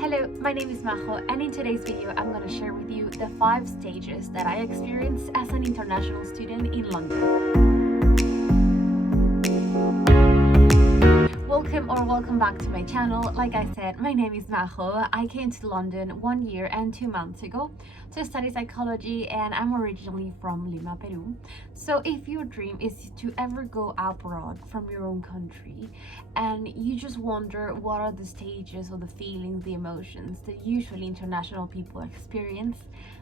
Hello, my name is Majo, and in today's video I'm going to share with you the 5 stages that I experienced as an international student in London. Welcome back to my channel. Like I said, my name is Majo. I came to London 1 year and 2 months ago to study psychology, and I'm originally from Lima, Peru. So if your dream is to ever go abroad from your own country and you just wonder what are the stages or the feelings, the emotions that usually international people experience,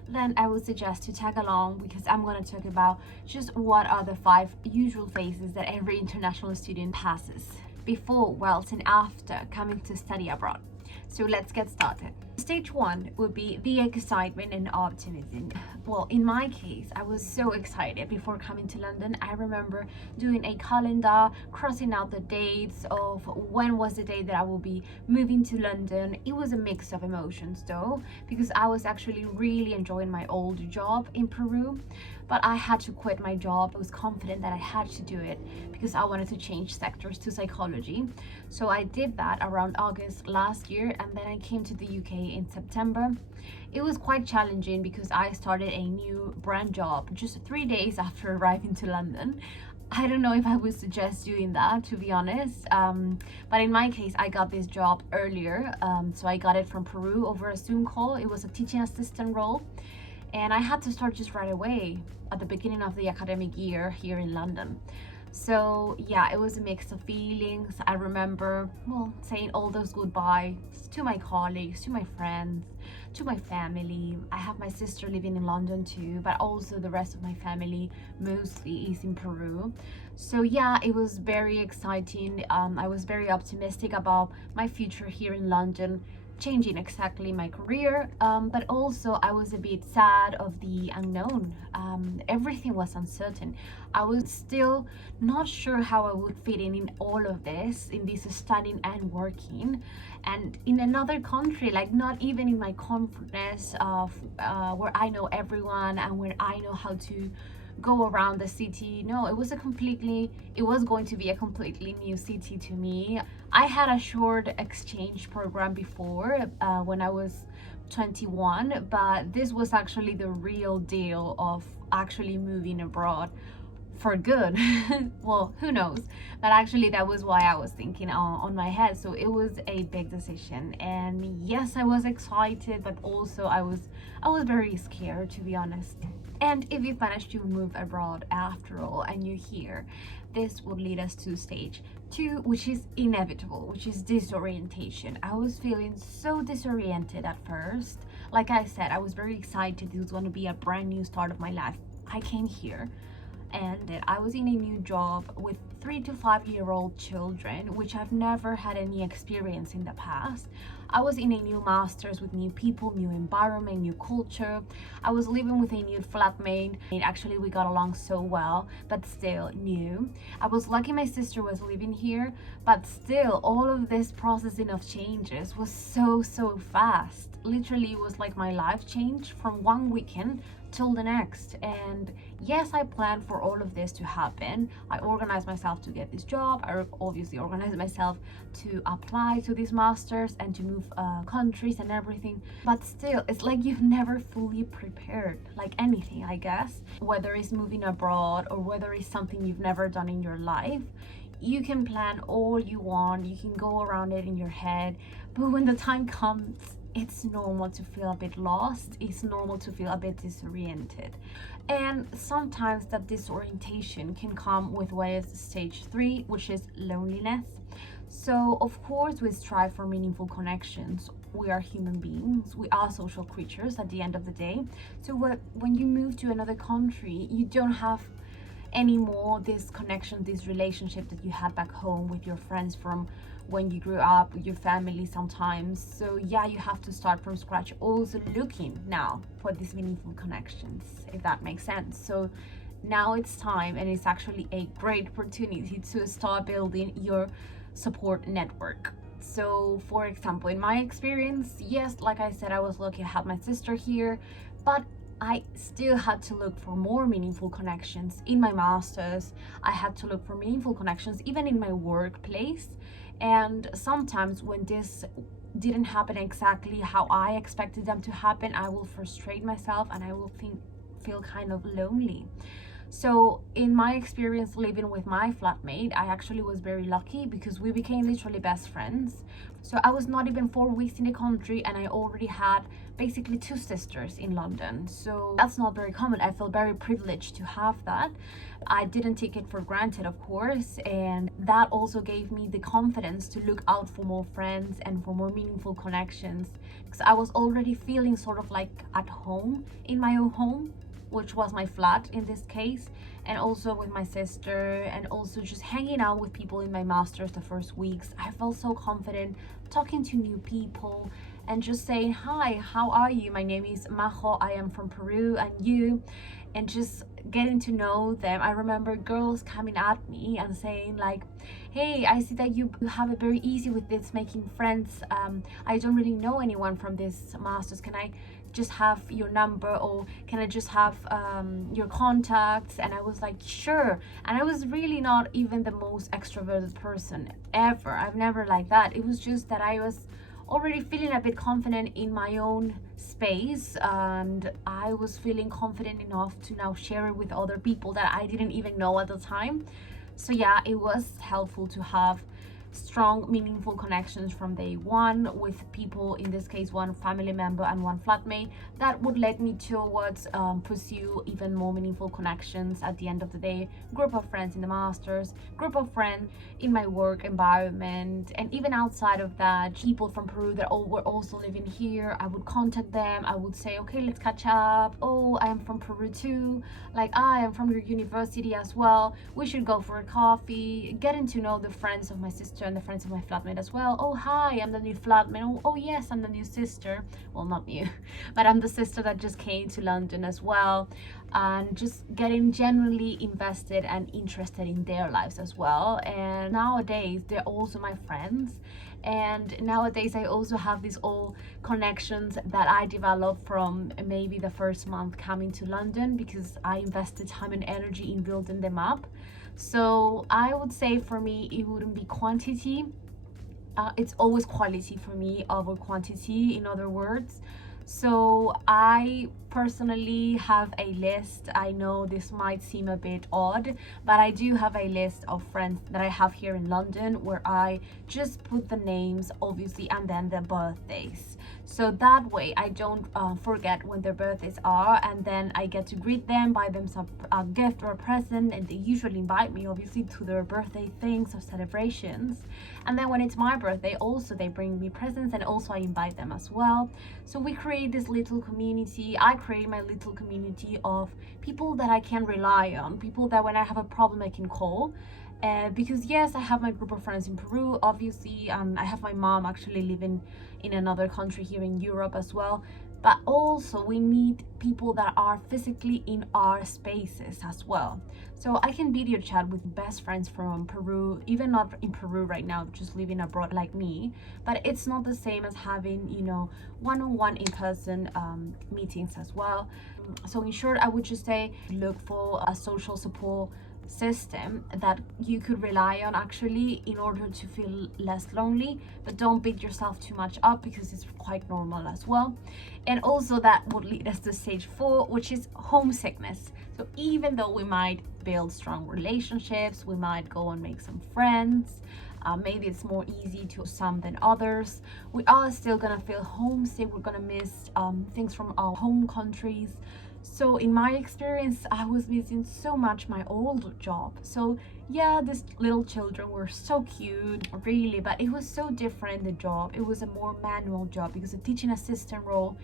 then I would suggest to tag along, because I'm going to talk about just what are the 5 usual phases that every international student passes before, whilst, and after coming to study abroad. So let's get started. Stage 1 would be the excitement and optimism. Well, in my case, I was so excited before coming to London. I remember doing a calendar, crossing out the dates of when was the day that I will be moving to London. It was a mix of emotions though, because I was actually really enjoying my old job in Peru, but I had to quit my job. I was confident that I had to do it because I wanted to change sectors to psychology. So I did that around August last year, and then I came to the UK in September. It was quite challenging because I started a new brand job just 3 days after arriving to London. I don't know if I would suggest doing that, to be honest, but in my case I got this job earlier, so I got it from Peru over a Zoom call. It was a teaching assistant role, and I had to start just right away at the beginning of the academic year here in London. So yeah, it was a mix of feelings. I remember, well, saying all those goodbyes to my colleagues, to my friends, to my family. I have my sister living in London too, but also the rest of my family mostly is in Peru. So yeah, it was very exciting. I was very optimistic about my future here in London, changing exactly my career, but also I was a bit sad of the unknown. Everything was uncertain. I was still not sure how I would fit in all of this, in this studying and working, and in another country, like not even in my comfortness of where I know everyone and where I know how to go around the city. No, it was going to be a completely new city to me. I had a short exchange program before, when I was 21, but this was actually the real deal of actually moving abroad for good. Well, who knows, but actually that was why I was thinking on my head. So it was a big decision, and yes, I was excited, but also I was very scared, to be honest. And if you've managed to move abroad after all and you're here, this would lead us to stage 2, which is inevitable, which is disorientation. I was feeling so disoriented at first. Like I said, I was very excited. This was going to be a brand new start of my life. I came here and I was in a new job with 3 to 5 year old children, which I've never had any experience in the past. I was in a new master's with new people, new environment, new culture. I was living with a new flatmate, and actually we got along so well, but still new. I was lucky my sister was living here, but still all of this processing of changes was so fast. Literally, it was like my life changed from one weekend till the next. And yes, I planned for all of this to happen. I organized myself to get this job. I obviously organized myself to apply to this master's and to move countries and everything, but still it's like you've never fully prepared, like anything, I guess, whether it's moving abroad or whether it's something you've never done in your life. You can plan all you want, you can go around it in your head, but when the time comes, it's normal to feel a bit lost. It's normal to feel a bit disoriented. And sometimes that disorientation can come with what is stage 3, which is loneliness. So of course we strive for meaningful connections. We are human beings, we are social creatures at the end of the day. So when you move to another country, you don't have anymore this connection, this relationship that you had back home with your friends from when you grew up, with your family sometimes. So yeah, you have to start from scratch, also looking now for these meaningful connections, if that makes sense. So now it's time, and it's actually a great opportunity to start building your support network. So for example, in my experience, yes, like I said, I was lucky I had my sister here, but I still had to look for more meaningful connections in my master's. I had to look for meaningful connections even in my workplace. And sometimes when this didn't happen exactly how I expected them to happen, I will frustrate myself and I will feel kind of lonely. So in my experience living with my flatmate, I actually was very lucky because we became literally best friends. So I was not even 4 weeks in the country and I already had basically 2 sisters in London. So that's not very common. I feel very privileged to have that. I didn't take it for granted, of course, and that also gave me the confidence to look out for more friends and for more meaningful connections, because I was already feeling sort of like at home in my own home, which was my flat in this case, and also with my sister, and also just hanging out with people in my master's the first weeks. I felt so confident talking to new people and just saying, hi, how are you? My name is Majo, I am from Peru, and you, and just getting to know them. I remember girls coming at me and saying like, hey, I see that you have it very easy with this making friends. I don't really know anyone from this master's. Can I just have your number, or can I just have your contacts? And I was like, sure. And I was really not even the most extroverted person ever. I've never like that. It was just that I was already feeling a bit confident in my own space, and I was feeling confident enough to now share it with other people that I didn't even know at the time. So yeah, it was helpful to have strong, meaningful connections from day one with people, in this case one family member and one flatmate, that would lead me towards pursue even more meaningful connections at the end of the day. Group of friends in the masters, group of friends in my work environment, and even outside of that, people from Peru that all were also living here. I would contact them, I would say, okay, let's catch up. Oh, I am from Peru too, like I am from your university as well, we should go for a coffee. Getting to know the friends of my sister and the friends of my flatmate as well. Oh, hi, I'm the new flatmate. Oh yes, I'm the new sister. Well, not new, but I'm the sister that just came to London as well. And just getting genuinely invested and interested in their lives as well. And nowadays they're also my friends, and nowadays I also have these all connections that I developed from maybe the first month coming to London, because I invested time and energy in building them up. So I would say for me it wouldn't be quantity, it's always quality for me over quantity, in other words. So I personally have a list. I know this might seem a bit odd, but I do have a list of friends that I have here in London where I just put the names, obviously, and then the birthdays. So that way I don't forget when their birthdays are, and then I get to greet them, buy them some gift or a present, and they usually invite me obviously to their birthday things or celebrations. And then when it's my birthday also they bring me presents, and also I invite them as well. So we create this little community. I create my little community of people that I can rely on, people that when I have a problem I can call. Because yes, I have my group of friends in Peru, obviously, and I have my mom actually living in another country here in Europe as well. But also we need people that are physically in our spaces as well. So I can video chat with best friends from Peru, even not in Peru right now, just living abroad like me. But it's not the same as having, you know, one-on-one in-person meetings as well. So in short, I would just say look for a social support system that you could rely on actually in order to feel less lonely, but don't beat yourself too much up because it's quite normal as well. And also that would lead us to stage 4, which is homesickness. So even though we might build strong relationships, we might go and make some friends, maybe it's more easy to some than others, we are still gonna feel homesick. We're gonna miss things from our home countries. So in my experience, I was missing so much my old job. So yeah, these little children were so cute, really, but it was so different, the job. It was a more manual job, because a teaching assistant role,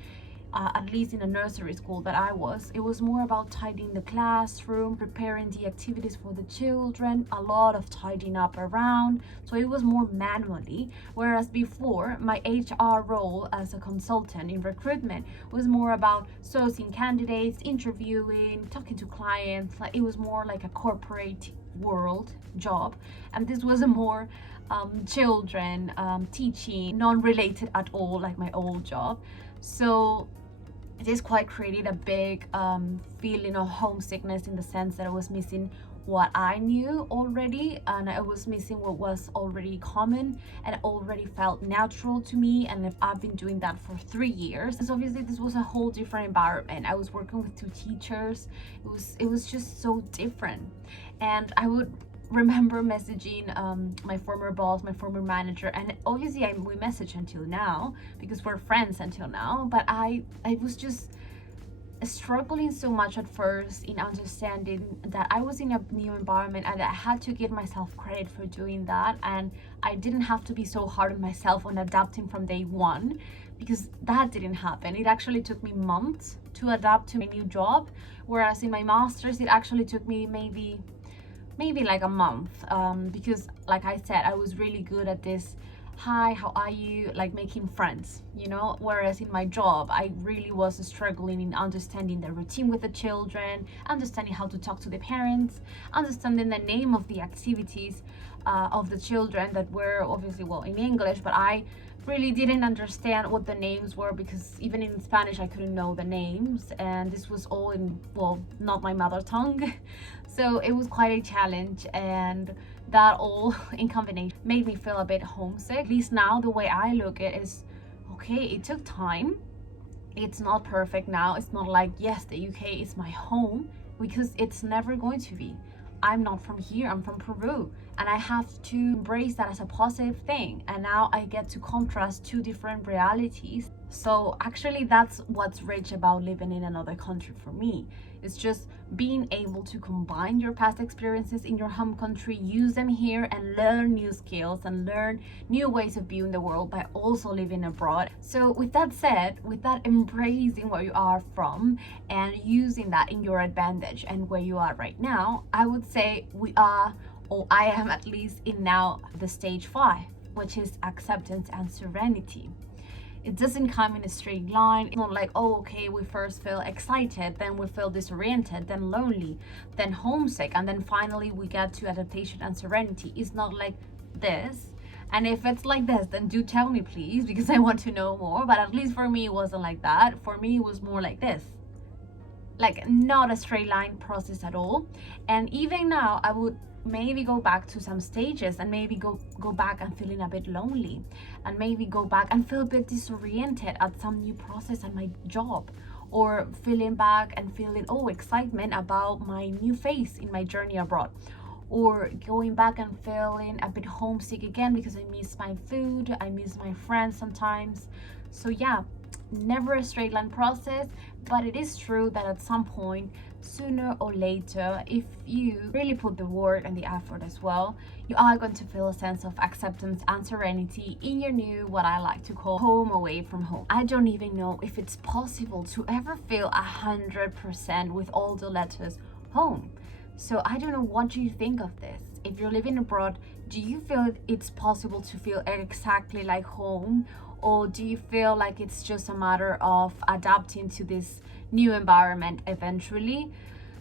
at least in a nursery school that I was, it was more about tidying the classroom, preparing the activities for the children, a lot of tidying up around. So it was more manually, whereas before my HR role as a consultant in recruitment was more about sourcing candidates, interviewing, talking to clients. Like, it was more like a corporate world job, and this was a more children teaching, non-related at all, like my old job. So this quite created a big feeling of homesickness, in the sense that I was missing what I knew already, and I was missing what was already common and already felt natural to me. And if I've been doing that for 3 years, so obviously this was a whole different environment. I was working with two teachers. It was just so different. And I would remember messaging my former boss, my former manager, and obviously we message until now because we're friends until now. But I was just struggling so much at first in understanding that I was in a new environment and I had to give myself credit for doing that, and I didn't have to be so hard on myself on adapting from day one, because that didn't happen. It actually took me months to adapt to my new job, whereas in my master's it actually took me maybe like a month, because like I said, I was really good at this hi, how are you, like making friends, whereas in my job I really was struggling in understanding the routine with the children, understanding how to talk to the parents, understanding the name of the activities of the children that were obviously, well, in English, but I really didn't understand what the names were, because even in Spanish I couldn't know the names, and this was all in, well, not my mother tongue. So it was quite a challenge, and that all in combination made me feel a bit homesick. At least now the way I look at it is, okay, it took time, it's not perfect now, it's not like, yes, the UK is my home, because it's never going to be. I'm not from here, I'm from Peru, and I have to embrace that as a positive thing. And now I get to contrast two different realities. So actually that's what's rich about living in another country for me. It's just being able to combine your past experiences in your home country, use them here, and learn new skills and learn new ways of viewing the world by also living abroad. So with that said, with that embracing where you are from and using that in your advantage and where you are right now, I would say we are, or I am at least, in now the stage 5, which is acceptance and serenity. It doesn't come in a straight line. It's not like, oh, okay, we first feel excited, then we feel disoriented, then lonely, then homesick, and then finally we get to adaptation and serenity. It's not like this. And if it's like this, then do tell me, please, because I want to know more. But at least for me, it wasn't like that. For me, it was more like this. Like, not a straight line process at all. And even now, I would maybe go back to some stages and maybe go back and feeling a bit lonely, and maybe go back and feel a bit disoriented at some new process at my job, or feeling back and feeling excitement about my new phase in my journey abroad, or going back and feeling a bit homesick again because I miss my food, I miss my friends sometimes. So yeah, never a straight line process, but it is true that at some point, sooner or later, if you really put the work and the effort as well, you are going to feel a sense of acceptance and serenity in your new, what I like to call, home away from home. I don't even know if it's possible to ever feel 100% with all the letters home. So I don't know, what do you think of this? If you're living abroad, do you feel it's possible to feel exactly like home? Or do you feel like it's just a matter of adapting to this new environment eventually?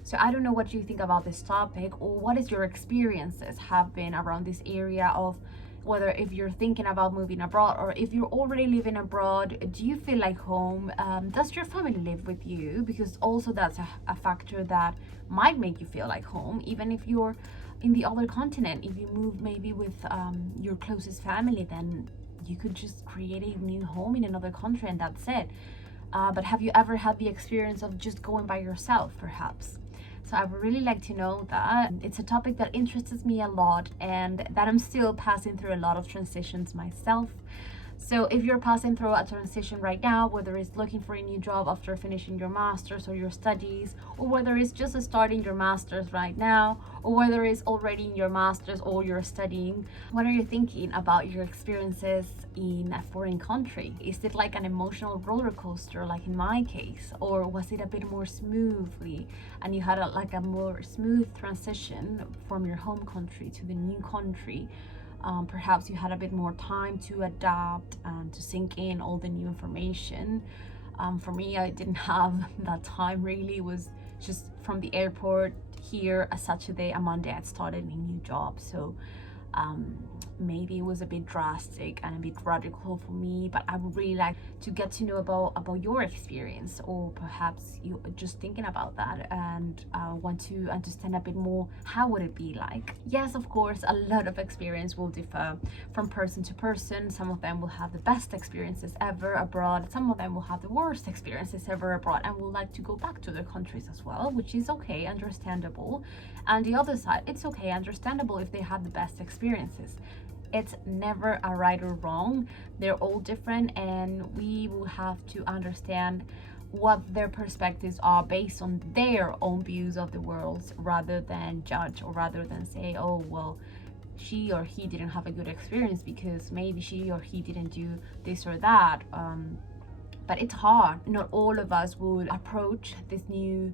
So I don't know what you think about this topic, or what is your experiences have been around this area of whether if you're thinking about moving abroad, or if you're already living abroad, do you feel like home? Does your family live with you? Because also that's a factor that might make you feel like home, even if you're in the other continent. If you move maybe with your closest family, then you could just create a new home in another country and that's it. But have you ever had the experience of just going by yourself, perhaps? So I would really like to know that. It's a topic that interests me a lot, and that I'm still passing through a lot of transitions myself. So if you're passing through a transition right now, whether it's looking for a new job after finishing your master's or your studies, or whether it's just starting your master's right now, or whether it's already in your master's or you're studying, what are you thinking about your experiences in a foreign country? Is it like an emotional roller coaster like in my case, or was it a bit more smoothly and you had a more smooth transition from your home country to the new country? Perhaps you had a bit more time to adapt and to sink in all the new information. For me, I didn't have that time really. It was just from the airport here, a Saturday, a Monday, I'd started a new job. So maybe it was a bit drastic and a bit radical for me, but I would really like to get to know about your experience, or perhaps you just thinking about that and want to understand a bit more how would it be like. Yes, of course, a lot of experience will differ from person to person. Some of them will have the best experiences ever abroad, some of them will have the worst experiences ever abroad and will like to go back to their countries as well, which is okay, understandable. And the other side, it's okay, understandable if they have the best experiences. It's never a right or wrong. They're all different, and we will have to understand what their perspectives are based on their own views of the world, rather than judge, or rather than say, oh well, she or he didn't have a good experience because maybe she or he didn't do this or that. But it's hard. Not all of us would approach this new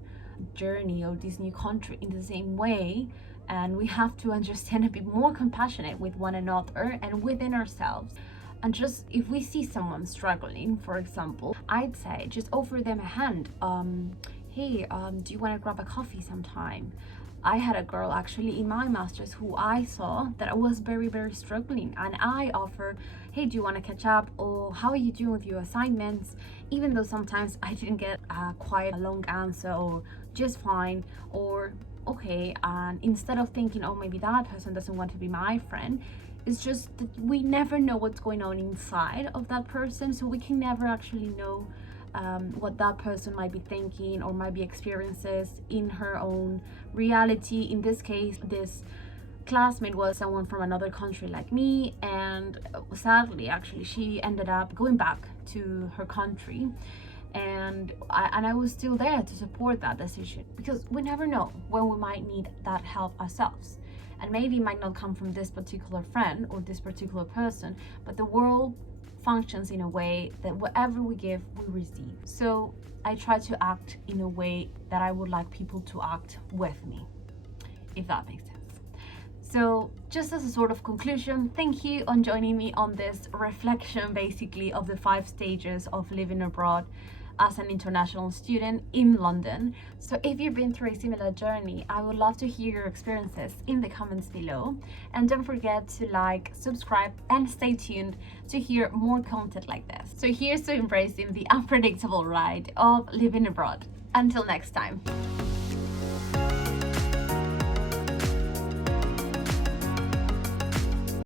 journey or this new country in the same way, and we have to understand a bit more compassionate with one another and within ourselves. And just if we see someone struggling, for example, I'd say just offer them a hand. Hey, do you want to grab a coffee sometime? I had a girl actually in my master's who I saw that was very struggling, and I offer, hey, do you want to catch up, or how are you doing with your assignments? Even though sometimes I didn't get quite a long answer, or just fine, or okay. And instead of thinking, oh, maybe that person doesn't want to be my friend, it's just that we never know what's going on inside of that person, so we can never actually know what that person might be thinking or might be experiences in her own reality. In this case, this classmate was someone from another country like me, and sadly actually she ended up going back to her country, and I was still there to support that decision, because we never know when we might need that help ourselves. And maybe it might not come from this particular friend or this particular person, but the world functions in a way that whatever we give, we receive. So I try to act in a way that I would like people to act with me, if that makes sense. So just as a sort of conclusion, thank you on joining me on this reflection basically of the 5 stages of living abroad as an international student in London. So if you've been through a similar journey, I would love to hear your experiences in the comments below. And don't forget to like, subscribe, and stay tuned to hear more content like this. So here's to embracing the unpredictable ride of living abroad. Until next time.